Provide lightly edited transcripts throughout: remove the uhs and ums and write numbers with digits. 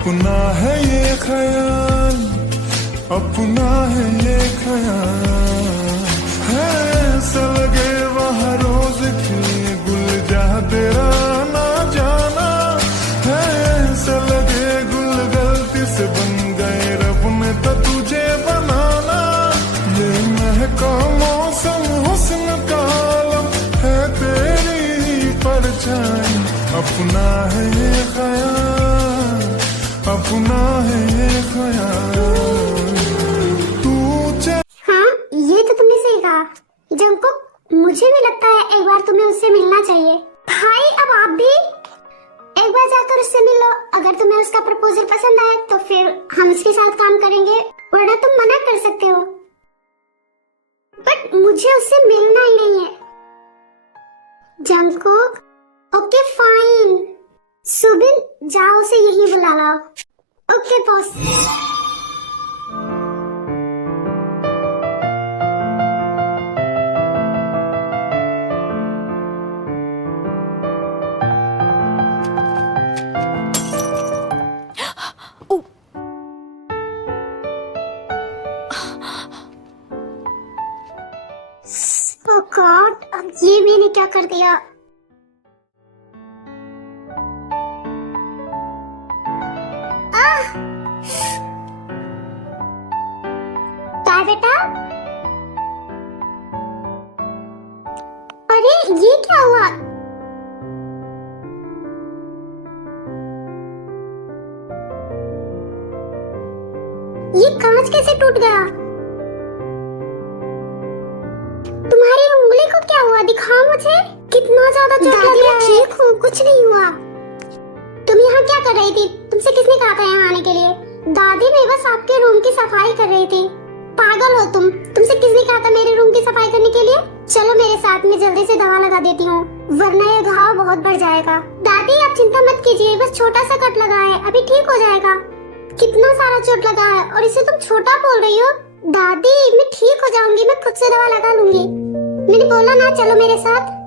अपना है ये ख्याल, अपना है ये ख्याल, है ऐसा लगे वहाँ रोज की गुल जा तेरा ना जाना, है ऐसा लगे गुल गलती से बन गए रब ने तो तुझे बनाना। ये महका मौसम हुस्न का आलम है तेरी परछाई, अपना है ये ख्याल, अपना है ये ख्याल। हाँ, ये तो तुमने सही कहा जंकुक, मुझे भी लगता है एक बार तुम्हें उससे मिलना चाहिए। भाई अब आप भी एक बार जाकर उससे मिलो, अगर तुम्हें उसका प्रपोजल पसंद आए तो फिर हम उसके साथ काम करेंगे, वरना तुम मना कर सकते हो। बट मुझे उससे मिलना ही नहीं है। जंकुक, ओके फाइन, सुबिन जाओ उसे यही बुला लाओ। Okay boss. Oh God, अब ये मैंने क्या कर दिया? क्या बेटा? अरे ये क्या हुआ? ये कांच कैसे टूट गया? तुम्हारी उंगली को क्या हुआ? दिखाओ मुझे। कितना ज्यादा चोट लग गया है। ठीक हूँ, कुछ नहीं हुआ। तुम यहाँ क्या कर रही थी? तुमसे किसने कहा था यहाँ आने के लिए? दादी मैं बस आपके रूम की सफाई कर रही थी। पागल हो तुम? तुमसे किसने कहा था मेरे रूम की सफाई करने के लिए? चलो मेरे साथ, में जल्दी से दवा लगा देती हूँ, वरना ये घाव बहुत बढ़ जाएगा। दादी आप चिंता मत कीजिए, बस छोटा सा कट लगा है, अभी ठीक हो जाएगा। कितना सारा चोट लगा है और इसे तुम छोटा बोल रही हो? दादी मैं ठीक हो जाऊंगी, मैं खुद से दवा लगा लूंगी। मैंने बोला ना, चलो मेरे साथ।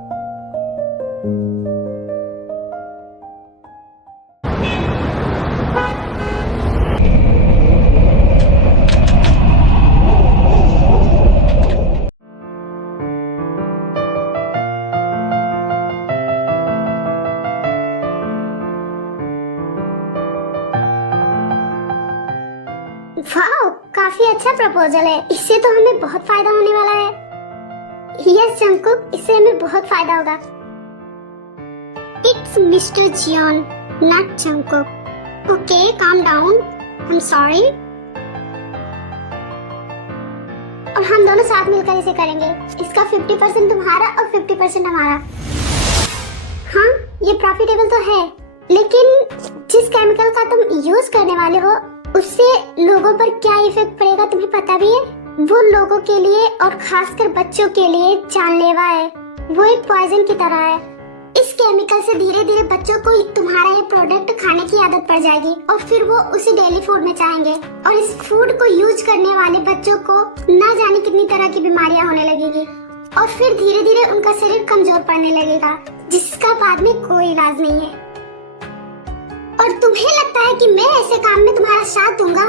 वाह, काफी अच्छा प्रपोजल है, इससे तो हमें बहुत फायदा होने वाला है। यस जंकुक, इससे हमें बहुत फायदा होगा। It's mister Jeon, not Jungkook. Okay calm down, I am sorry. और हम दोनों साथ मिलकर इसे करेंगे। इसका 50% तुम्हारा और 50% हमारा। हाँ ये प्रॉफिटेबल तो है, लेकिन जिस केमिकल का तुम यूज करने वाले हो उससे लोगों पर क्या इफेक्ट पड़ेगा तुम्हें पता भी है? वो लोगों के लिए और खासकर बच्चों के लिए जानलेवा है। वो एक पॉइजन की तरह है। इस केमिकल से धीरे धीरे बच्चों को तुम्हारा ये प्रोडक्ट खाने की आदत पड़ जाएगी और फिर वो उसी डेली फूड में चाहेंगे और इस फूड को यूज करने वाले बच्चों को ना जाने कितनी तरह की बीमारियां होने लगेगी और फिर धीरे धीरे उनका शरीर कमजोर पड़ने लगेगा, जिसका बाद में कोई इलाज नहीं है। और तुम्हें लगता है कि मैं ऐसे काम में तुम्हारा साथ दूंगा?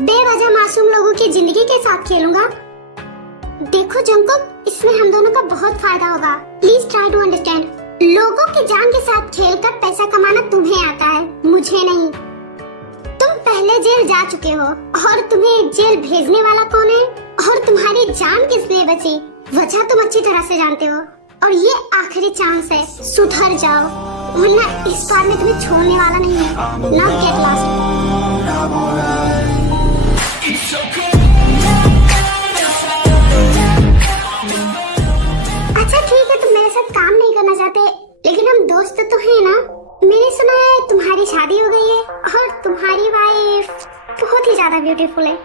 बेवजह मासूम लोगों की जिंदगी के साथ खेलूंगा? देखो जंकुक, इसमें हम दोनों का बहुत फायदा होगा। Please try to understand. लोगों की जान के साथ खेलकर पैसा कमाना तुम्हें आता है, मुझे नहीं। तुम पहले जेल जा चुके हो और तुम्हें जेल भेजने वाला कौन है और तुम्हारी जान किस लिए बची, वजह तुम अच्छी तरह से जानते हो। और ये आखिरी चांस है, सुधर जाओ, वरना इस बार मैं तुम्हें छोड़ने वाला नहीं है। Now get lost. अच्छा ठीक है, तुम मेरे साथ काम नहीं करना चाहते, लेकिन हम दोस्त तो हैं ना। मैंने सुना है तुम्हारी शादी हो गई है और तुम्हारी वाइफ बहुत ही ज्यादा ब्यूटीफुल है।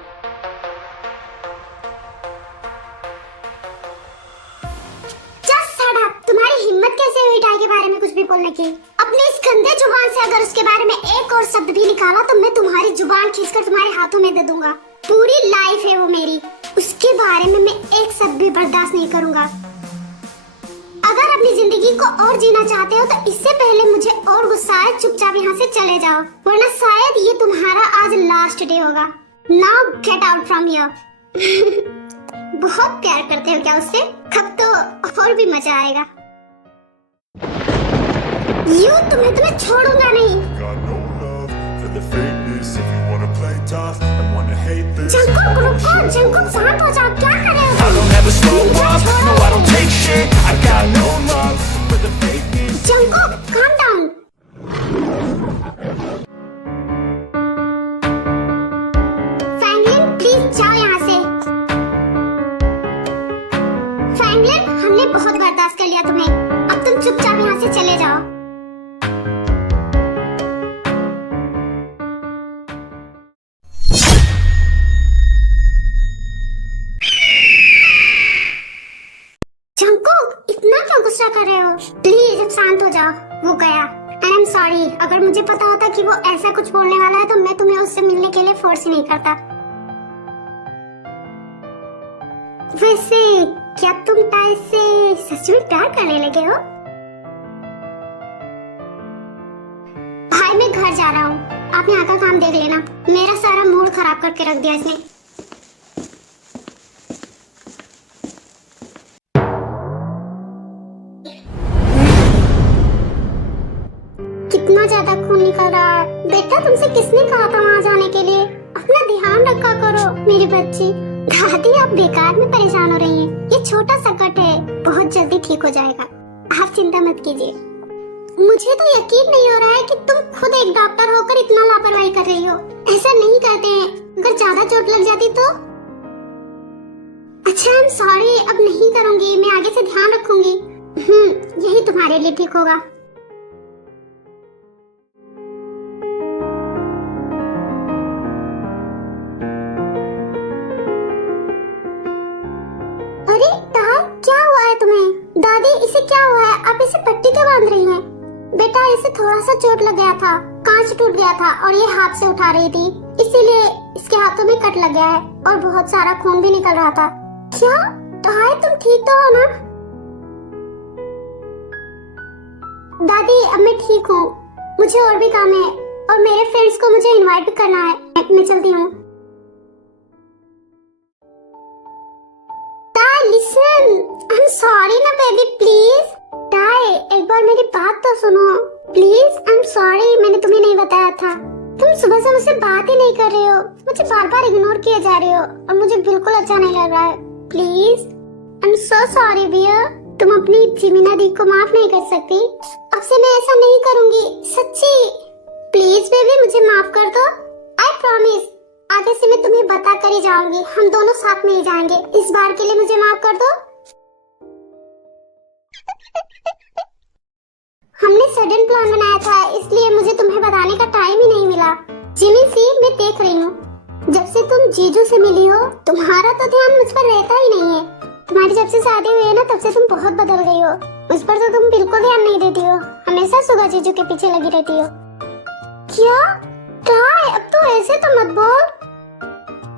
तुम्हारी हिम्मत कैसे हुई टाई के बारे में कुछ भी बोलने की? अपनी इस गंदे जुबान से अगर उसके बारे में एक और शब्द भी निकाला तो मैं तुम्हारी जुबान खींचकर तुम्हारे हाथों में दे दूंगा। पूरी लाइफ है वो मेरी, उसके बारे में मैं एक शब्द भी बर्दाश्त नहीं करूंगा। अगर अपनी अपनी जिंदगी को और जीना चाहते हो तो इससे पहले मुझे और गुस्सा आए चुपचाप यहाँ से चले जाओ, वरना शायद ये तुम्हारा आज लास्ट डे होगा। Now get out from here. बहुत प्यार करते हो क्या उससे? अब तो और भी मजा आएगा। तुम्हें छोड़ूंगा नहीं। Got no love for the fakeness. If you wanna play tough and wanna hate this, Jungkook रुको, जंकुक शांत हो जाओ, क्या कर रहे हो? I don't ever slow up, no I don't take shit. I got no love for the fakeness. Jungkook, calm down. Franklin, please जाओ यहाँ से। फ्रैंकलिन, हमने बहुत बर्दाश्त कर लिया तुम्हें, अब तुम चुपचाप यहाँ से चले जाओ। जंकुक, इतना क्यों गुस्सा कर रहे हो? प्लीज अब शांत हो जाओ। वो गया। एंड आई एम सॉरी, अगर मुझे पता होता कि वो ऐसा कुछ बोलने वाला है तो मैं तुम्हें उससे मिलने के लिए फोर्स ही नहीं करता। वैसे क्या तुम टाई से सच में प्यार करने लगे हो? भाई मैं घर जा रहा हूँ, आप यहाँ का काम देख लेना। मेरा सारा मूड खराब करके रख दिया इसने। कितना ज्यादा खून निकल रहा है। बेटा तुमसे किसने कहा था वहाँ जाने के लिए? अपना ध्यान रखा करो मेरी बच्ची। दादी आप बेकार में परेशान हो रही हैं। ये छोटा सा कट है, बहुत जल्दी ठीक हो जाएगा, आप चिंता मत कीजिए। मुझे तो यकीन नहीं हो रहा है कि तुम खुद एक डॉक्टर होकर इतना लापरवाही कर रही हो। ऐसा नहीं करते हैं, अगर ज्यादा चोट लग जाती तो। अच्छा आई एम सॉरी, अब नहीं करूंगी, मैं आगे से ध्यान रखूंगी। यही तुम्हारे लिए ठीक होगा। अरे तार, क्या हुआ है तुम्हें? दादी इसे क्या हुआ है? आप इसे पट्टी क्यों बांध रही हैं? बेटा इसे थोड़ा सा चोट लग गया था, कांच टूट गया था और ये हाथ से उठा रही थी, इसीलिए इसके हाथों में कट लग गया है और बहुत सारा खून भी निकल रहा था। क्या तार, तुम ठीक तो हो ना? दादी अब मैं ठीक हूँ, मुझे और भी काम है और मेरे फ्रेंड्स को मुझे इनवाइट भी करना है, मैं चलती हूँ। Listen, I'm sorry ना बेबी, प्लीज। टाई, एक बार मेरी बात तो सुनो प्लीज। I'm sorry, मैंने तुम्हें नहीं बताया था। तुम सुबह से मुझसे बात ही नहीं कर रहे हो, मुझे बार बार इग्नोर किए जा रहे हो और मुझे बिल्कुल अच्छा नहीं लग रहा है। Please, I'm so sorry dear. तुम अपनी जिमीना दी को माफ नहीं कर सकती? अब से मैं ऐसा नहीं करूंगी, सच्ची। प्लीज बेबी मुझे माफ कर दो। I promise, आगे से मैं तुम्हें बता कर ही जाऊंगी, हम दोनों साथ में ही जाएंगे। इस बार के लिए मुझे माफ कर दो। हमने सडन प्लान बनाया था, इसलिए मुझे तुम्हें बताने का टाइम ही नहीं मिला। जिमी सी, मैं देख रही हूँ, जब से तुम जीजू से मिली हो तुम्हारा तो ध्यान मुझ पर रहता ही नहीं है। तुम्हारी जब से शादी हुई है ना, तब से तुम बहुत बदल गई हो। मुझ पर तो तुम बिल्कुल ध्यान नहीं देती हो, हमेशा सुगा जीजू के पीछे लगी रहती हो। क्या टाई, अब तो ऐसे तो मत बोल।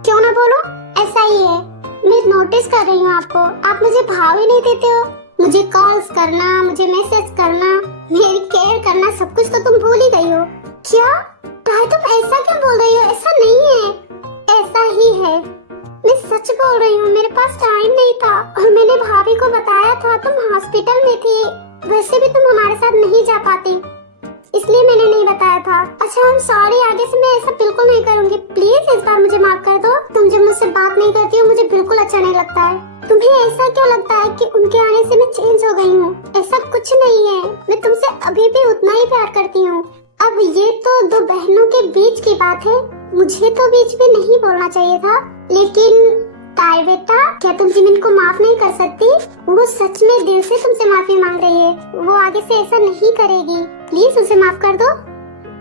क्यों ना बोलो, ऐसा ही है। मैं नोटिस कर रही हूँ आपको, आप मुझे भाव ही नहीं देते हो। मुझे कॉल्स करना, मुझे मैसेज करना, मेरी केयर करना, सब कुछ तो तुम भूल ही गई हो। क्या टाई, तुम ऐसा क्यों बोल रही हो? ऐसा नहीं है, ऐसा ही है। मैं सच बोल रही हूँ, मेरे पास टाइम नहीं था और मैंने भाभी को बताया था तुम हॉस्पिटल में थी। वैसे भी तुम हमारे साथ नहीं जा पाती, इसलिए मैंने नहीं बताया था। अच्छा हम सॉरी, आगे से मैं ऐसा बिल्कुल नहीं करूंगी। प्लीज इस बार मुझे माफ कर दो। तुम जब मुझसे बात नहीं करती हो मुझे बिल्कुल अच्छा नहीं लगता है। तुम्हें ऐसा क्यों लगता है कि उनके आने से मैं चेंज हो गई हूँ? ऐसा कुछ नहीं है, मैं तुमसे अभी भी उतना ही प्यार करती हूँ। अब ये तो दो बहनों के बीच की बात है, मुझे तो बीच में नहीं बोलना चाहिए था। लेकिन ताई बेटा, क्या तुम जिमिन को माफ नहीं कर सकती? वो सच में दिल से तुमसे माफी मांग रही है, वो आगे से ऐसा नहीं करेगी। प्लीज उसे माफ कर दो।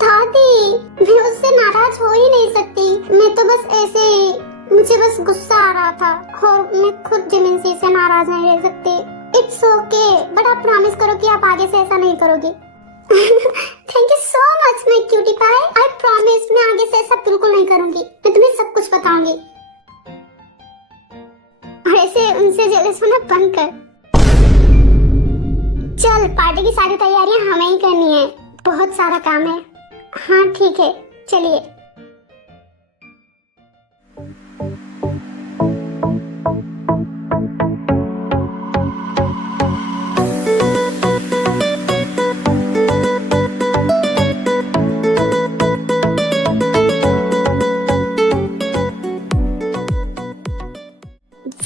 दादी मैं उससे नाराज हो ही नहीं सकती, मैं तो बस ऐसे, मुझे बस गुस्सा आ रहा था और मैं खुद जिमिन से नाराज नहीं रह सकती। इट्स ओके, बट आप प्रॉमिस करो कि आप आगे से ऐसा नहीं करोगी। Thank you so much my cutie pie. I promise मैं आगे से ऐसा बिल्कुल नहीं करूंगी, मैं तुम्हें सब कुछ बताऊंगी। और ऐसे उनसे जेलस होना बंद कर। चल पार्टी की सारी तैयारियां हमें ही करनी है, बहुत सारा काम है। हाँ ठीक है, चलिए।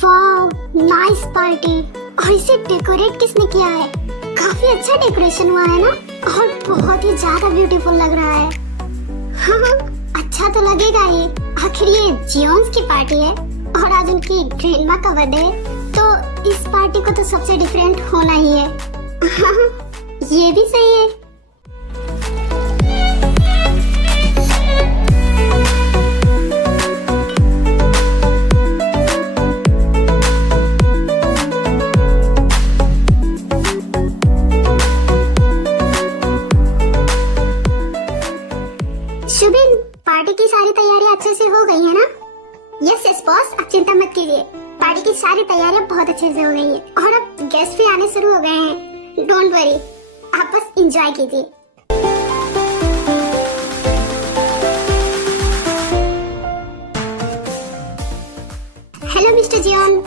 वाव, नाइस पार्टी। और इसे डेकोरेट किसने किया है? काफी अच्छा डेकोरेशन हुआ है ना, और बहुत ही ज्यादा ब्यूटीफुल लग रहा है। हाँ, अच्छा तो लगेगा ही, आखिर ये जियोन्स की पार्टी है और आज उनकी ग्रैंडमा का बर्थडे है, तो इस पार्टी को तो सबसे डिफरेंट होना ही है। हाँ, ये भी सही है। शुभिन, पार्टी की सारी तैयारियां अच्छे से हो गई है ना? यस यस बॉस, आप चिंता मत कीजिए, पार्टी की सारी तैयारियां बहुत अच्छे से हो गई हैं और अब गेस्ट भी आने शुरू हो गए हैं। डोंट वरी, आप बस एंजॉय कीजिए। Hello mister Jeon.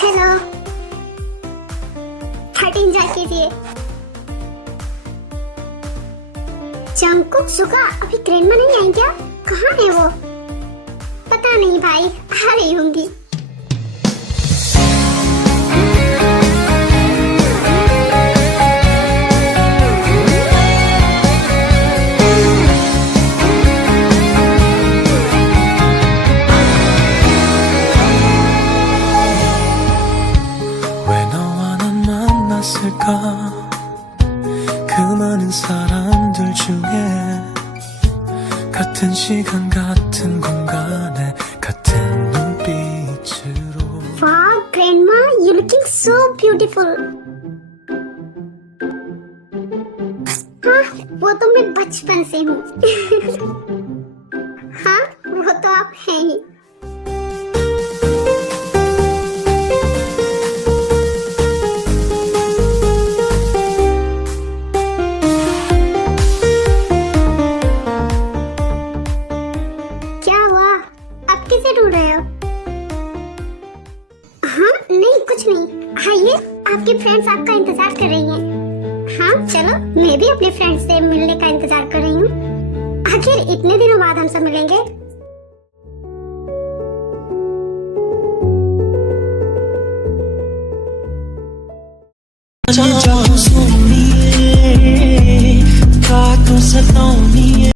Hello, party enjoy कीजिए। जंगकुक सुगा अभी ग्रैंडमा नहीं आई क्या? कहाँ है वो? पता नहीं भाई, आ रही होंगी। 왜 너와 난 만났을까? 그 많은 사람들 중에 같은 시간 같은 공간에 같은 눈빛으로 वाह grandma, you looking so beautiful. हाँ, वो तो मैं बचपन से हूँ। हाँ, वो तो आप हैं ही। क्या हुआ? अब किसे ढूंढ रहे हो? हाँ नहीं, कुछ नहीं। आइए, आपकी फ्रेंड्स आपका इंतजार कर रही हैं। हाँ चलो, मैं भी अपने फ्रेंड्स से मिलने का इंतजार कर रही हूँ। आखिर इतने दिनों बाद हम सब मिलेंगे। 자